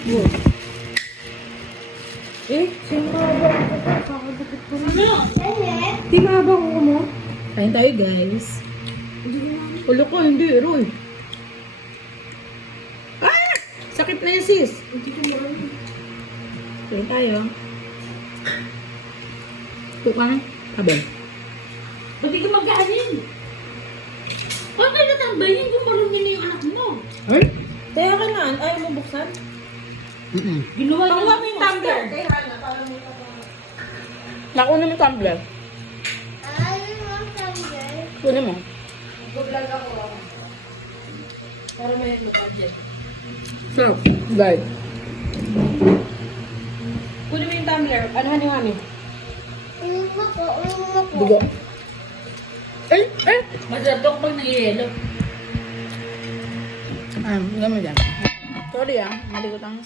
Eh, sinabang ko pa. Kakadukot ko na. Tinabang ko mo? Kain tayo, guys. Ulo ko, hindi, Roy. Ah! Sakit na yun, sis. Hindi ko marami. Kain tayo. Tukang habang. Ba't di ka mag-aanin? Huwag kayo natambayin kung marunong na yung anak mo. Ay? Kaya ka na, ayaw mo buksan? Ginawa niya Pakuha mo yung tumbler. Nakuha mo tumbler. Kunin mo. Mag-vlog ako. Para may budget. Sarap. Guys. Kunin mo yung tumbler. Anahan yung amin. Dugo. Eh! Eh! Masadok pag nag-yelo. Hindi mo dyan. Sorry mali ko tang.